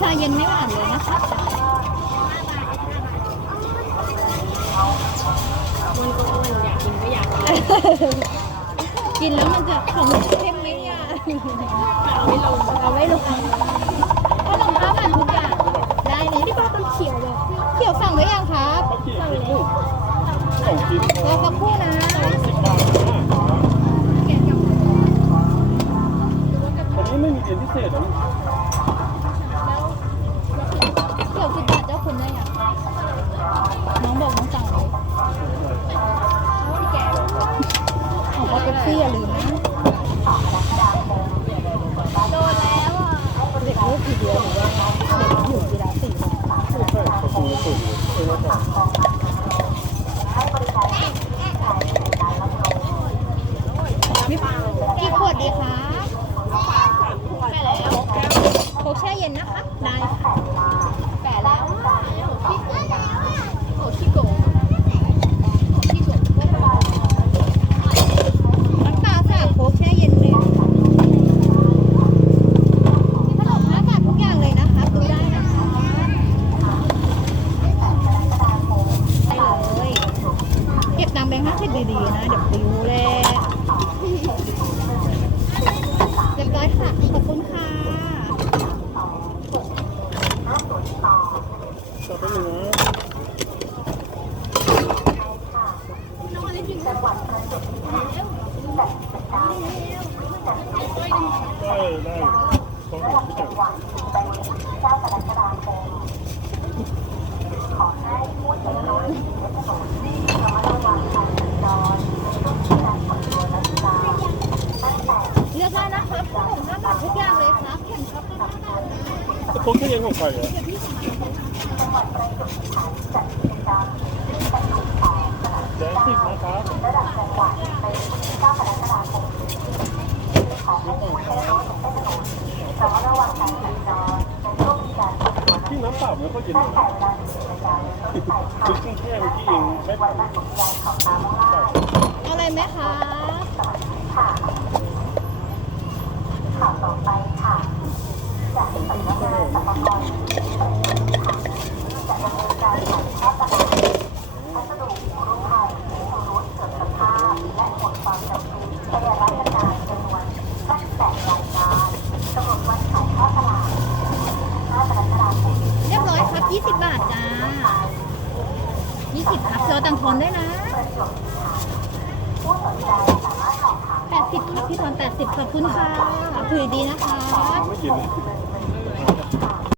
ชาเย็นไม่หวานเลยนะคะอ้วนก็อ้วนอยากกินก็อยากกินกินแล้วมันจะของเข้มไหมเนี่ยเอาไม่ลงเอาไว้ลงก็ลงท้ากันทุกอย่างได้เลยที่ป้าต้นเขียวเลยเขียวสั่งไว้ยังครับข้าวเกรี๊ยวปิ้งสองชิ้นรอสักครู่นะสิบบาทวันนี้ไม่มีเอ็นพิเศษหรอ เขียวสิบบาทเจ้าคุณได้ยังน้องบอกน้องสั่งเลยของเขาเป็นซี่อย่าลืมนะโดนแล้วอะเด็กลูกทีเดียวหรือว่าเด็กอยู่กีฬาสี่คน ใช่เขาสูงสูงเออแล้วแต่ กี่ขวดดีคะแปะแล้วโคกแช่เย็นนะคะ ได้แปะแล้วพี่ก็แล้วอะโอ้ขี้โกงขี้โกงน้ำตาสาโคกแช่เย็นเลยขนมห้าบาททุกอย่างเลยนะคะดูได้นะคะได้เลย เก็บตังค์แบงค์ห้าสิบ ดีๆนะ เดี๋ยวปลิวเลยเรียบร้อยค่ะ ขอบคุณค่ะต่อไปหนึ่งนะได้ได้ของผมที่จัดเลือกได้นะคะขนมห้าบาททุกอย่างเลยครับเข็มช็อปก็ห้าบาทนะ ตะโพกที่ย็นของใครเหรอแดงสิบนะครับที่น้ำเปล่าไม่ค่อยเย็นเลยคือเครื่องแช่เมื่อกี้เองไม่ผ่านเอาอะไรไหมคะเรี ยี่สิบบาทจ้ายี่สิบครับเธอต่างคนได้นะแปดสิบครับพี่ทอนแปดสิบขอบคุณค่ะถือดีนะคะ